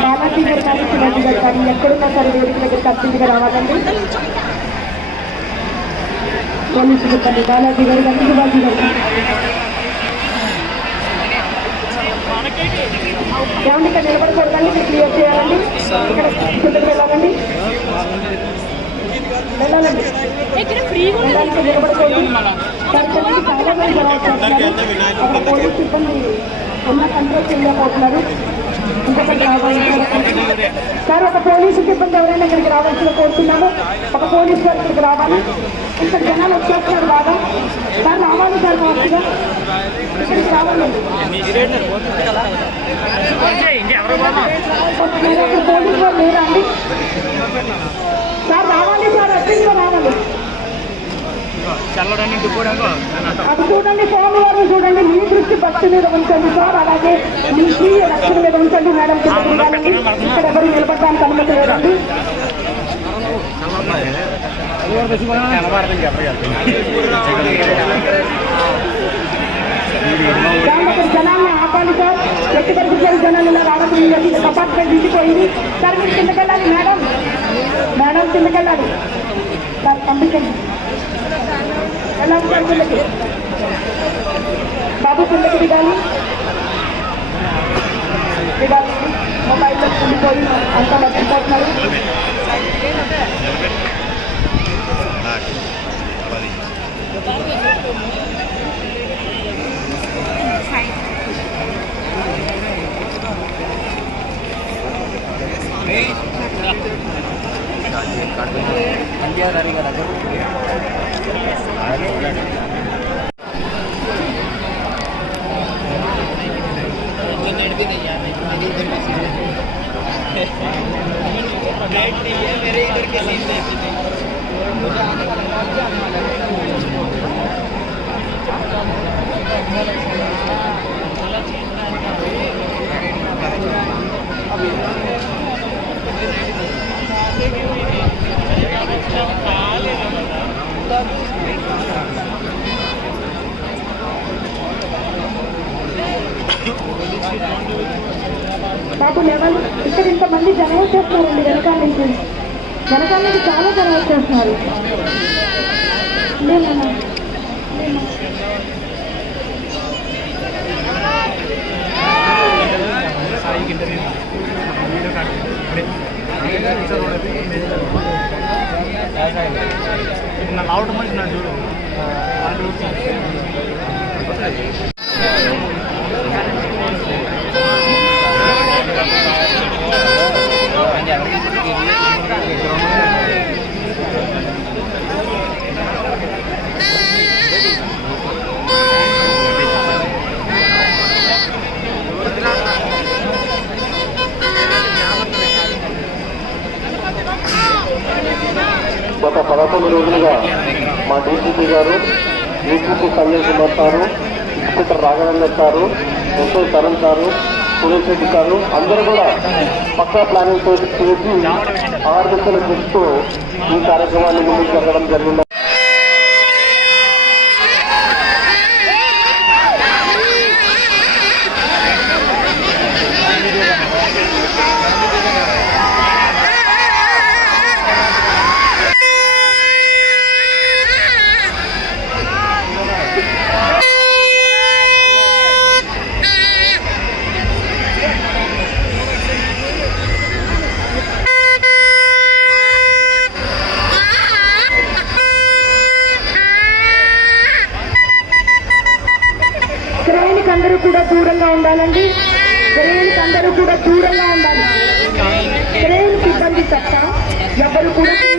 బాలాజీ గారు కానీ శివాజీ గారు కానీ ఎక్కడున్నా సరే వేదిక దగ్గరికి అర్జెంట్గా రావాలండి పోలీసు చెప్పండి బాలాజీ గారు కానీ శివాజీ గారు ఏమండి ఇక్కడ నిలబడకూడదండి ఇక్కడ క్లియర్ చేయాలండి ఇక్కడ కిందకి వెళ్ళాలండి వెళ్ళాలండి వెళ్ళాలంటే నిలబడకూడదు సార్ చాలా మంది పోలీసు సిబ్బంది ఉన్న కంట్రోల్ చేయలేకపోతున్నారు ఇంకొకటి రావాలి సార్ ఒక పోలీసు సిబ్బంది ఎవరైనా ఇక్కడికి రావాల్సిన కోరుతున్నాము. ఒక పోలీసు గారు ఇక్కడికి రావాలి. ఇక్కడ జనాలు వచ్చేస్తున్నారు బాగా. సార్ రావాలి సార్ మామూలుగా. ఇక్కడికి రావాలి. పోలీసు గారు లేరా అండి సార్ రావాలి సార్ అర్జెంట్గా చల్లడానికి ఇంటికి కూడా అది చూడండి స్వామి వారిని చూడండి మీ దృష్టి భక్తి మీద ఉంచండి సార్ అలాగే మీ స్వీయ రక్షణ మీద ఉంచండి మేడం కిందకి దిగాలండి. ఇక్కడ ఎవరు నిలబడడానికి అనుమతి లేదండి దాంట్లో ఇక్కడ జనాన్ని ఆపాలి సార్ ఎట్టి పరిస్థితుల్లో జనాలు ఇలా రావడం కంపార్ట్మెంట్ ఇంటిపోయింది సార్ మీరు కిందకెళ్ళాలి మేడం మేడం కిందకెళ్ళాలి సార్ పంపించండి వెళ్ళాలి సార్ కిందకి బాబు కిందకి దిగాలి దిగాలి మొబైల్లో ఉండిపోయి అంతా మర్చిపోతున్నారు मेरे వెనకాల నుంచి వెనకాల నుంచి చాలా జనం వచ్చేస్తున్నారు నా లావుట్ మంచి నా చూడు గత రోజులుగా మా డీసీపీ గారు DCP Sanjay Kumar sir inspector Raghavendra sir SI Karan sir Suresh Reddy sir అందరూ కూడా పక్కా ప్లానింగ్ చేసి ఆరు దిశలు చూస్తూ ఈ కార్యక్రమాన్ని ముందుకు జరగడం జరిగింది. క్రేన్కి కూడా దూరంగా ఉండాలి ట్రైన్ సిబ్బంది తప్ప ఎవరు కూడా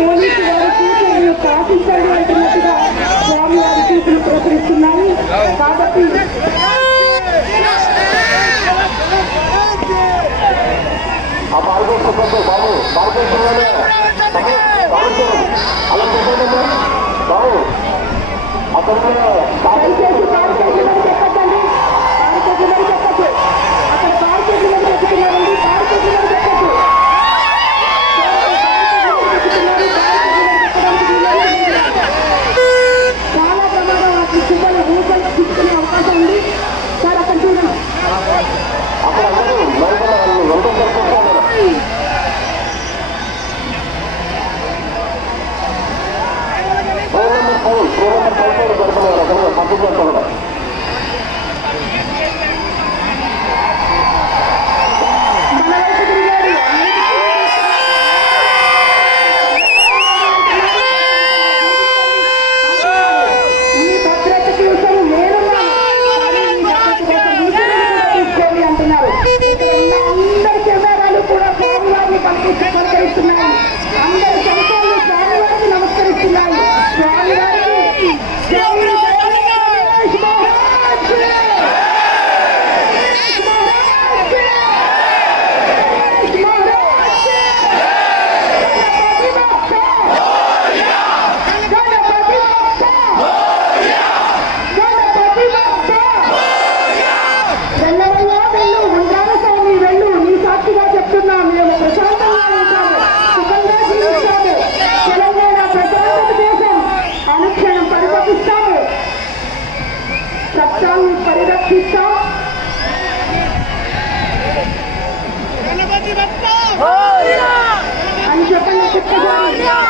పోలీసు వారు సూచనలు పాటించాలి అంటున్నట్టుగా స్వామి వారి చేతులు ప్రచురిస్తున్నాము కాబట్టి అలా బాబు అతను সপ্তাহ পরিরক্ষিত I'm just going to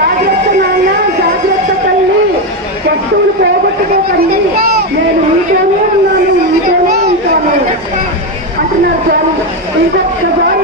జాగ్రత్త నాన్న జాగ్రత్త తల్లి. వస్తువులు పోగొట్టుకోకండి. నేను మీతోనే ఉన్నాను మీతోనే ఉంటాను. అంటున్నారు స్వామి ఇంకొకసారి